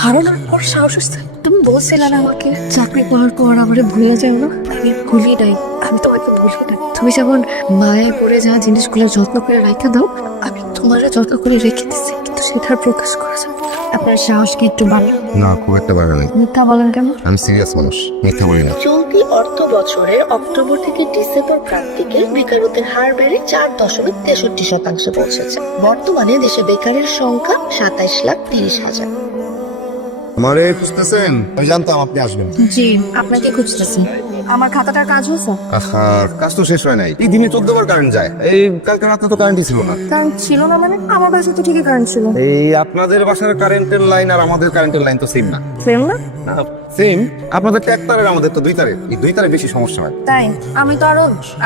হারানোর পর সাহস আসছে। তুমি বলছিলে না আমাকে চাকরি করার পর আমারে ভুলে যাও না। আমি ভুলি নাই, আমি তোমাকে ভুলি না। তুমি যেমন মায়ের পরে যা জিনিসগুলো যত্ন করে রেখে দাও, আমি তোমারও যত্ন করে রেখে দিচ্ছি, কিন্তু সেটার প্রকাশ করা যাবে না। আপনার সাহস কি একটু বাড়ে? না, খুব একটা বাড়ে নাই। মিথ্যা বলেন কেন? আমি সিরিয়াস মানুষ, মিথ্যা বলি না। চলতি অর্থ বছরের অক্টোবর থেকে ডিসেম্বর প্রান্তিকে বেকারত্বের হার বেড়ে 4.63% পৌঁছেছে। বর্তমানে দেশে বেকারের সংখ্যা 27,30,000। আমারে খুঁজতেছেন? আমি জানতাম আপনি আসবেন। জি, আপনাকে খুঁজতেছি। আমার খাতাটার কাজ হয়েছে? কাজ তো শেষ হয় নাই। এই দিনে 14 বার কারেন্ট যায়। এই কালকে রাতে তো কারেন্টই ছিল না। কারণ ছিল না মানে? আমার বাসায় তো ঠিকই কারেন্ট ছিল। এই আপনাদের বাসার কারেন্টের লাইন আর আমাদের কারেন্টের লাইন তো সেম না। সেম না? সেম। আপনাদের তো এক তারের, আমাদের তো 2 তারের। এই 2 তারে বেশি সমস্যা হয়। তাই আমি তো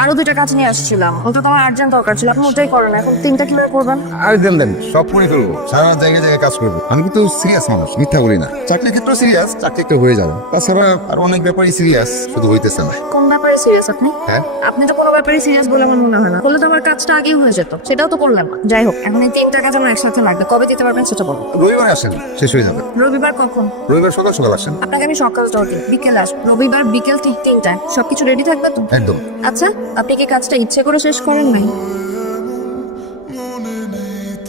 আরো দুইটা কাজ নিয়ে আসছিলাম। ওটা তো আমার আর্জেন্ট দরকার ছিল, আপনি ওটাই করেন। এখন তিনটা কিভাবে করবেন? আর দেন সব করে ফেলবো, সারা জায়গায় জায়গায় কাজ করবো। আমি কিন্তু সিরিয়াস মানুষ, মিথ্যা বলি না। চাকরির ক্ষেত্রে সিরিয়াস, চাকরি একটা হয়ে যাবে। তাছাড়া আর অনেক ব্যাপারই সিরিয়াস, শুধু হইতেছে না। কোন ব্যাপারে সিরিয়াস আপনি? হ্যাঁ, আপনি তো কোনো ব্যাপারে সিরিয়াস বলে আমার মনে হয় না। বললে তো আমার কাজটা আগেই হয়ে যেত, সেটাও তো করলাম না। যাই হোক, এখন এই তিনটা কাজ আমার একসাথে লাগবে। কবে দিতে পারবেন সেটা বলুন। রবিবারে আসেন, শেষ হয়ে যাবে। রবিবার কখন? রবিবার সকাল সকাল আসেন। আপনাকে আমি সকাল দরকার, বিকেলে আসবো। রবিবার বিকেল ঠিক 3টায় সবকিছু রেডি থাকবে তো? একদম। আচ্ছা, আপনি কি কাজটা ইচ্ছে করে শেষ করেন নাই?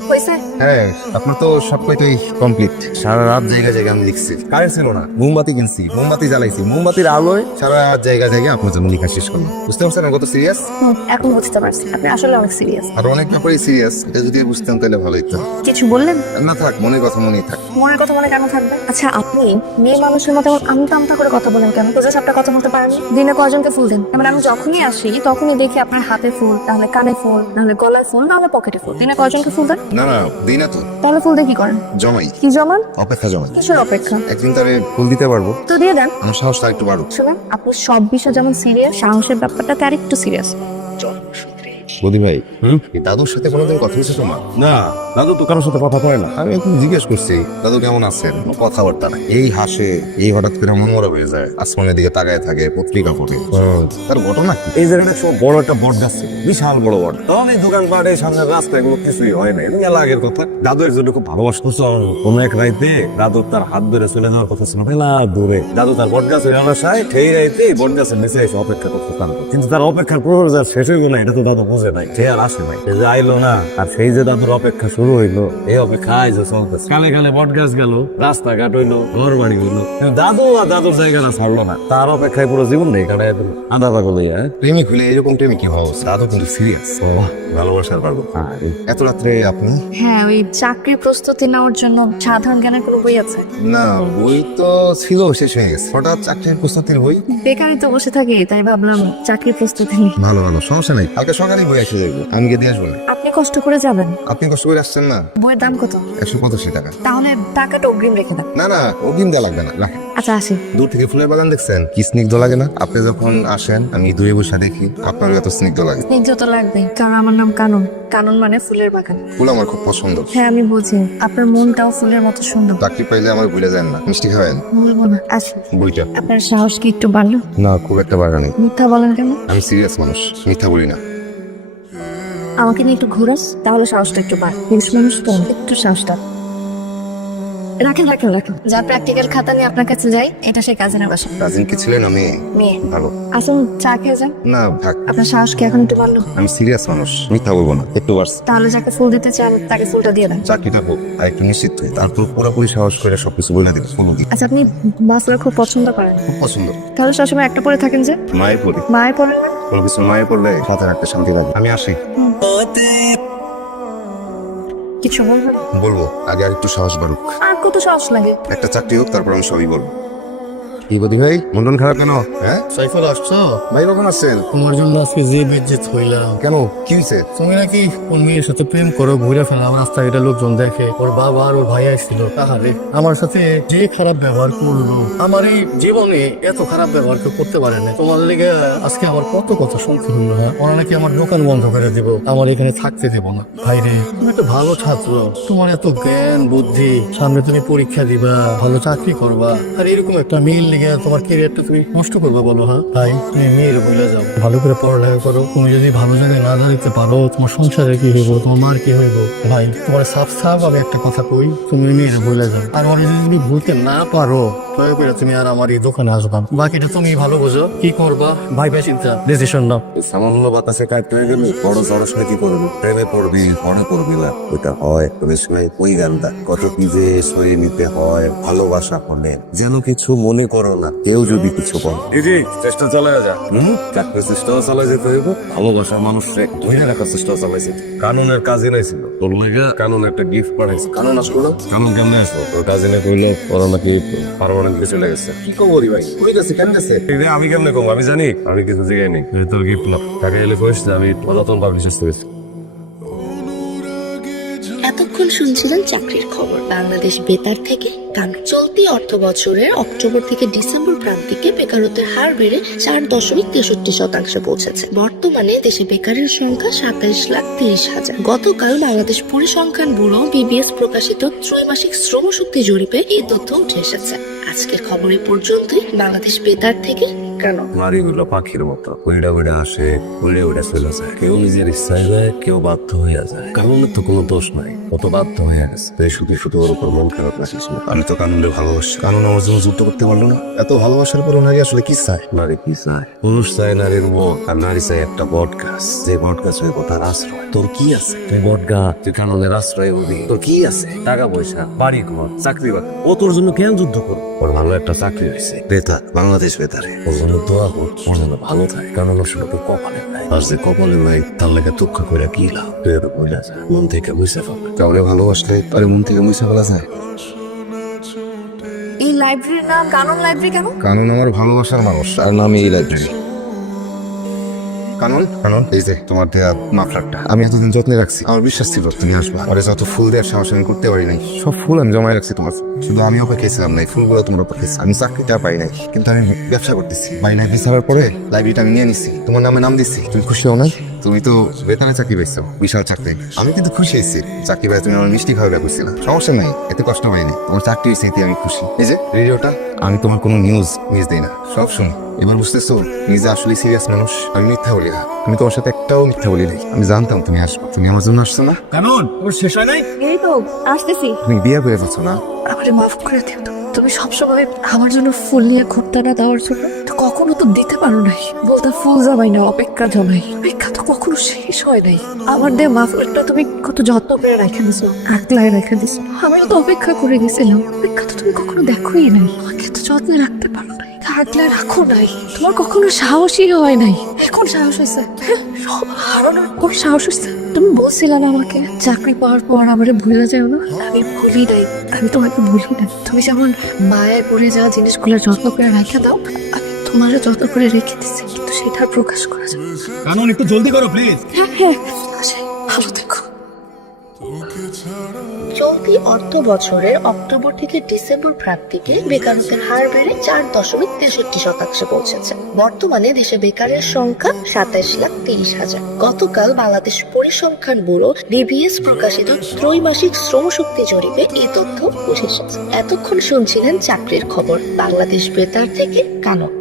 হয়েছে? হ্যাঁ, আপনার তো সব কয়টাই কমপ্লিট। সারা রাত জায়গা জায়গা আমি লিখছি। কারেন্ট ছিল না, মোমবাতি কিনছি, মোমবাতি জ্বালাইছি, মোমবাতির আলোয় সারা রাত জায়গা জায়গা আপনার জন্য লেখা শেষ করলাম। বুঝতে পারছেন কত সিরিয়াস? এখন বুঝতে পারছি আপনি আসলে অনেক সিরিয়াস। আর অনেক ব্যাপারই সিরিয়াস। এটা যদি বুঝতেন তাহলে ভালো হতো। কিছু বললেন? না থাক, মনের কথা মনেই থাক। মনের কথা মনে কেন থাকবে? আচ্ছা, আপনি মেয়ে মানুষের মতো আমতা আমতা করে কথা বলেন কেন? সোজা সাপটা কথা বলতে পারেন? দিনে কয়জনকে ফুল দেন? মানে আমি যখনই আসি তখনই দেখি আপনার হাতে ফুল, তাহলে কানে ফুল, নাহলে গলায় ফুল, নাহলে পকেটে ফুল। দিনে কয়জনকে ফুল দেন? না না, দিই না তো। তাহলে ফুল দিয়ে কি করেন? জমাই, কি জমান? অপেক্ষা জমাই। কিসের অপেক্ষা? একদিন তারে ফুল দিতে পারবো, তো দিয়ে দেন। আমার সাহসটা একটু বাড়ুক। শুনুন, আপনি সব বিষয় যেমন সিরিয়াস, সাহসের ব্যাপারটাতে আরেকটু সিরিয়াস। বদি ভাই, এই দাদুর সাথে কোনোদিন কথা হয়েছে তোমার? না, দাদু তো কারোর সাথে কথা কয় না। আমি এখন জিজ্ঞেস করছি দাদু কেমন আছেন, কথাবার্তা নাই। এই হাসে, এই হঠাৎ করে মনমরা হয়ে যায়, আসমানের দিকে তাকায় থাকে, পত্রিকা পড়ে। তার ঘটনা কি? এই জায়গাটা সব বড় একটা বট গাছ ছিল, বিশাল বড় বট। তখন এই দোকানপাট, এই সামনের রাস্তা, এগুলো কিছুই হয় না। মেলা আগের কথা। দাদু একজন খুব ভালোবাসতো। কোন এক রাইতে দাদু তার হাত ধরে চলে যাওয়ার কথা ছিল মেলা দূরে। দাদু তার বট গাছের আশায় সেই রাইতে বট গাছের নিচে এসে অপেক্ষা করতে পারতো। কিন্তু তার অপেক্ষার প্রহর যা শেষ হইব না, এটা তো দাদু বুঝে নাই। সে আর আসে নাই, সে যে আইলো না। আর সেই যে দাদুর অপেক্ষা শুরু হইলো, এই অপেক্ষায় যে চলতেছে। কালে কালে বট গাছ গেল, রাস্তাঘাট হইলো, ঘর বাড়ি হইলো, কিন্তু দাদু আর দাদুর জায়গাটা ছাড়লো না। তার অপেক্ষায় পুরো জীবন নেই কাটাই দিল। আদা পাগল হইয়া। প্রেমিক হলে এরকম প্রেমিক কি ভাবো? দাদু কিন্তু সিরিয়াস, ভালোবাসার পারবো। এত রাত্রে আপনি? হ্যাঁ, ওই চাকরির প্রস্তুতি নেওয়ার জন্য সাধারণ জ্ঞানের কোনো বই আছে? না, বই তো ছিল, শেষ হয়ে গেছে। হঠাৎ চাকরির প্রস্তুতির বই? বেকারই তো বসে থাকি, তাই ভাবলাম চাকরির প্রস্তুতি নিই। ভালো ভালো, সমস্যা নাই। কালকে সকালেই বই এসে যাবো, আমি গিয়ে দিয়ে আসবো না। আপনি কষ্ট করে যাবেন? আপনি কষ্ট করে আসছেন না। বইয়ের দাম কত? 185 টাকা। তাহলে টাকাটা অগ্রিম রেখে দেন। না না, অগ্রিম দেওয়া লাগবে না, রাখেন। আচ্ছা, আসি। দূর থেকে ফুলের বাগান দেখছেন, কি স্নিগ্ধ লাগে না? আপনি যখন আসেন আমি দূরে বসে দেখি, আপনার এত স্নিগ্ধ লাগে। স্নিগ্ধ তো লাগবেই, কারণ আমার নাম কানন। কানন মানে ফুলের বাগান। ফুল আমার খুব পছন্দ। হ্যাঁ, আমি বুঝি। আপনার মনটাও ফুলের মতো সুন্দর। চাকরি পাইলে আমার ভুলে যান না, মিষ্টি খাবেন। বলবো না, আসি। বইটা? আপনার সাহস কি একটু বাড়লো? না, খুব একটা বাগানে। মিথ্যা বলেন কেন? আমি সিরিয়াস মানুষ, মিথ্যা বলি না। আমাকে নিয়ে একটু ঘোরাস, তাহলে সাহসটা একটু বাড়। পুরুষ মানুষ তো, একটু সাহসটা রাখেন রাখেন রাখেন। যা প্র্যাকটিক্যাল খাতা নিয়ে আপনার কাছে যাই, এটা সেই কাজিনের বাসা। কাজিন কি ছিলেন? আমি মেয়ে। ভালো। আসুন, চা খেয়ে যান। না থাক, আপনার সাহস কি এখন একটু বাড়লো? আমি সিরিয়াস মানুষ, মিথ্যা বলবো না, একটু বাড়ছে। তাহলে যাকে ফুল দিতে চান তাকে ফুলটা দিয়ে দেন। চাকরিটা হোক আর একটু নিশ্চিত হই, তারপর পুরোপুরি সাহস করে সবকিছু বলে দিই। ফুল দিই, আচ্ছা, আপনি মাছরা খুব পছন্দ করেন, খুব পছন্দ। তাহলে সবসময় একটা পরে থাকেন যে? মায়ের পড়ি, মায়ে পড়েন না? কোনো কিছু মায়ের পড়লে সাথে রাখতে শান্তি লাগে। আমি আসি। কিছু বলবেন? বলবো, আগে আর একটু সাহস বাড়ুক। আর কত সাহস লাগে? একটা চাকরি হোক, তারপর আমি সবই বলবো। কি বদি ভাই, মন খারাপ কেন? হ্যাঁ সাইফুল আসছো? ভাই, কখন আসছেন? তোমার জন্য আজকে যে বেজ্জত হইলাম। কেন, কি হয়েছে? তুমি নাকি কোন মেয়ের সাথে প্রেম করো, ঘুরে ফেলাম, রাস্তাঘাটে লোকজন দেখে। ওর বাবা আর ওর ভাই আসছিল, তাহলে আমার সাথে যে খারাপ ব্যবহার করলো, আমার এই জীবনে এত খারাপ ব্যবহার কেউ করতে পারে না। তোমার লেগে আজকে আমার কত কথা শুনতে হলো। হ্যাঁ, ওরা নাকি আমার দোকান বন্ধ করে দিব, আমার এখানে থাকতে দেবো না। ভাই রে, তুমি একটা ভালো ছাত্র, তোমার এত জ্ঞান বুদ্ধি, সামনে তুমি পরীক্ষা দিবা, ভালো চাকরি করবা, আর এরকম একটা মেয়ের লেগে গিয়ে তোমার ক্যারিয়ারটা তুমি নষ্ট করবে বলো? হ্যাঁ ভাই, তুমি মেয়ের বলে যাও, ভালো করে পড়ালেখা করো। তুমি যদি ভালো জায়গায় না দাঁড়াতে পারো, তোমার সংসারে কি হইব, তোমার মার কি হইব? ভাই তোমার সাফ সাফ আমি একটা কথা কই, তুমি মেয়ের বলে যাও। আর ওরা যদি তুমি ভুলতে না পারো, দয়া করে তুমি আর আমার এই দোকানে আসবা। বাকিটা তুমি ভালো বোঝো, কি করবা ভাই চিন্তা, ডিসিশন নাও। সামান্য বাতাসে কাটতে হয়ে গেলে বড় জড়সড়ে কি করবি? প্রেমে পড়বি, মনে পড়বি না। ওইটা হয় তুমি শুনে ওই গানটা, কত কি যে সয়ে নিতে হয় ভালোবাসা মনে, যেন কিছু মনে করো না কেউ যদি কিছু বল। দিদি চেষ্টা চালায় যা, চাকরির চেষ্টাও চালাই যেতে হইব, ভালোবাসার মানুষকে ধরে রাখার চেষ্টাও চালাইছে। কানুনের কাজে নাই ছিল তোর লেগে, কানুন একটা গিফট পাঠাইছে। কানুন আসলো না? কানুন কেমনে আসলো? তোর কাজিনে কইলো ওরা নাকি পারমানেন্ট কিছু চলে গেছে। কি খবর ভাই? কই গেছে, কেন গেছে? আমি কেমনে কম? আমি জানি, আমি কিছু জিগাই নেই। তোর গিফট না টাকা এলে কইস যে আমি নতুন পাবলিশ করেছি। এতক্ষণ শুনছিলেন চাকরির খবর বাংলাদেশ বেতার থেকে গান। চলতি অর্থ বছরের অক্টোবর থেকে ডিসেম্বর প্রান্তিকে বেকারত্বের হার বেড়ে 4.63% পৌঁছেছে। বর্তমানে দেশে বেকারের সংখ্যা 27,30,000। গতকাল বাংলাদেশ পরিসংখ্যান ব্যুরো বিবিএস প্রকাশিত ত্রৈমাসিক শ্রমশক্তি জরিপে এই তথ্য উঠে এসেছে। আজকের খবর এ পর্যন্তই। বাংলাদেশ বেতার থেকে কেন নারীগুলো পাখির মতো উড়ে উড়ে আসে, উড়ে উড়ে চলে যায়। কেউ নিজের ইচ্ছায় যায়, কেউ বাধ্য হইয়া যায়। কারণের তো কোনো দোষ নাই, ও তো বাধ্য হইয়া গেছে। তাই শুধু শুধু ওর উপর মন খারাপ রাখিস না। আমি তো কানুনকে ভালোবাসি, কানুন আমার জন্য যুদ্ধ করতে পারলো না। এত ভালোবাসার পর নারী আসলে কি চায়? নারী কি চায়? পুরুষ চায় নারীর মন, আর নারী চায় একটা বট গাছ। যে বট গাছ হইব তার আশ্রয়। তোর কি আছে? তুই বট গাছ, তুই কানুনের আশ্রয় হবি। তোর কি আছে? টাকা পয়সা, বাড়ি ঘর, চাকরি বাকরি। ও তোর জন্য কেন যুদ্ধ করবে? ওর ভালো একটা চাকরি হয়েছে বেতার, বাংলাদেশ বেতারে। ওর জন্য দোয়া কর, ওর জন্য ভালো থাকে। কারণ ওর সঙ্গে তোর কপালে নাই। আর যে কপালে নাই তার লেগে দুঃখ করে কি লাভ? তুই তো বইলা যা, মন থেকে বুঝতে পারবে। কাউরে ভালোবাসলে তার মন থেকে মুছে ফেলা যায়। এই লাইব্রেরির নাম কানন লাইব্রেরি কেন? কানুন আমার ভালোবাসার মানুষ, আর নাম এই লাইব্রেরি। কানুন, কানুন, এই যে তোমার দেয়া মাফলারটা আমি এতদিন যত্নে রাখছি। আমার বিশ্বাস ছিল তুমি আসবা। আর যত ফুল দেওয়ার সাহস আমি করতে পারি নাই, সব ফুল আমি জমায় রাখছি তোমার। শুধু আমি অপেক্ষাছিলাম না, এই ফুলগুলো তোমরা অপেক্ষাছি। আমি চাকরিটা পাই নাই, কিন্তু আমি ব্যবসা করতেছি। পাই নাই বিচারের পরে লাইব্রেরিটা আমি নিয়ে নিছি, তোমার নামে নাম দিচ্ছি। তুমি খুশি হও নাই? তুমি তো বেতনে চাকরি পাইছো, বিশাল চাকরি। আমি কিন্তু খুশি হয়েছি চাকরি পাই। তুমি আমার মিষ্টি খাওয়া করছিলাম, সমস্যা নেই, এতে কষ্ট পাইনি। তোমার চাকরি হয়েছে এতে আমি খুশি। এই যে রেডিওটা, আমি তোমার কোনো নিউজ মিস দিই না, সব শুনি। এবার বুঝতেছো নিজে আসলে সিরিয়াস মানুষ। আমি মিথ্যা বলি না, আমি তোমার সাথে একটাও মিথ্যা বলি নাই। আমি জানতাম তুমি আসবে, তুমি আমার জন্য আসছো না। কানুন ওর শেষ হয় নাই? এই তো আসতেছি। তুমি বিয়ে করে ফেলছো না? আমারে মাফ করে দিও তো। তুমি সবসময় আমার জন্য ফুল নিয়ে ঘুরতে না দেওয়ার জন্য তো কখনো তো দিতে পারো নাই। বলতে ফুল জমাই না, অপেক্ষা জমাই। অপেক্ষা তো কখনো শেষ হয় নাই। আমার দিয়ে মাফলারটা তুমি কত যত্ন করে রেখে দিছো, আঁকলায় রেখে দিছো। আমি তো অপেক্ষা করে গেছিলাম। অপেক্ষা তো তুমি কখনো দেখোই নাই। আমাকে তো যত্নে রাখতে পারো নাই, আঁকলায় রাখো নাই। তোমার কখনো সাহসই হয় নাই। এখন সাহস হয়েছে? সব হারানোর পর সাহস হয়েছে? তুমি বলছিলে না আমাকে চাকরি পাওয়ার পর আমারে ভুলে যাও না? আমি ভুলি নাই, আমি তোমাকে ভুলি নাই। তুমি যেমন মায়ের পরে যাওয়া জিনিসগুলো যত্ন করে রেখে দাও, আমি তোমারও যত্ন করে রেখে দিচ্ছি, কিন্তু সেটা আর প্রকাশ করা যাবে না। কানুন একটু জলদি করো প্লিজ। হ্যাঁ, আসে, ভালো থেকো। চলতি অর্থ বছরের অক্টোবর থেকে ডিসেম্বর প্রান্তিকে বেকারত্বের হার বেড়ে 4.63% পৌঁছেছে। বর্তমানে দেশে বেকারের সংখ্যা 27,30,000। গতকাল বাংলাদেশ পরিসংখ্যান ব্যুরো বিবিএস প্রকাশিত ত্রৈমাসিক শ্রমশক্তি জরিপে এই তথ্য উঠে এসেছে। এতক্ষণ শুনছিলেন চাকরির খবর বাংলাদেশ বেতার থেকে কানন।